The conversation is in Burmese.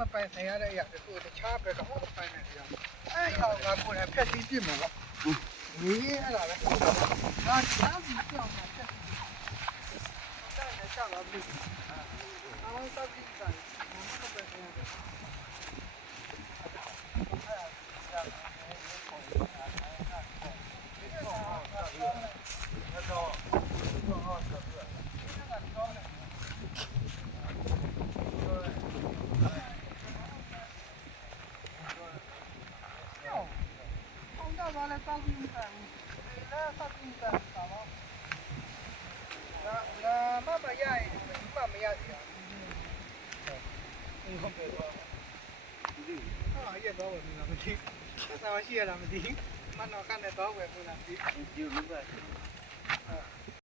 မပိုင်ဆိုင်ရတဲ့အရာတူတခြားဘက်တော့ပိုင်နေကြအဲ့ဟောကကိုယ်နဲ့ဖြတ်ပြီးပြစ်မှာပေါ့ဒီအဲ့ဒါပဲငါချမ်းပြီးကြောက်တာဖြတ်ပြီးတော့လည်းကြောက်လာပြီအော်တော့ဒီကနေ့မပိုင်ဆိုင်ရတဲ့ရှိရတာမသိဘူးမနော်ကနေတော့ဝယ်ဖို့လားဒီလိုပဲ